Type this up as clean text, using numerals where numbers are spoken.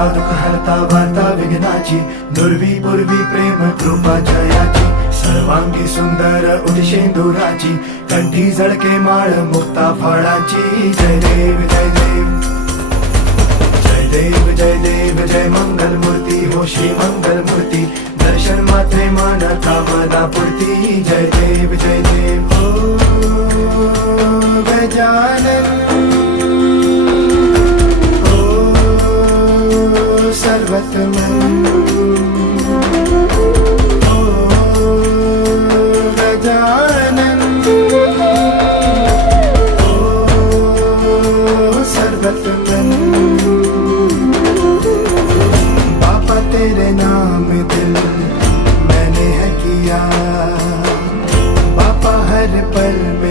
हरता दुःख हरता वार्ता विघ्नाची, दुर्वी पूर्वी प्रेम कृपा जयाची, सर्वांगी सुंदर उदिशेंदुराची, कंठी झळके माळ मुक्ता फळाची. जय देव जय देव जय देव जय देव जय मंगल मूर्ती हो श्री मंगल मूर्ती, दर्शन मात्रे मन कामना पूर्ती. जय देव जय देव हो गजानन हो सर्वतमन हो गजानन हो सर्वतमन. बाबा तेरे नाम दिल मैंने है किया, बाबा हर पल में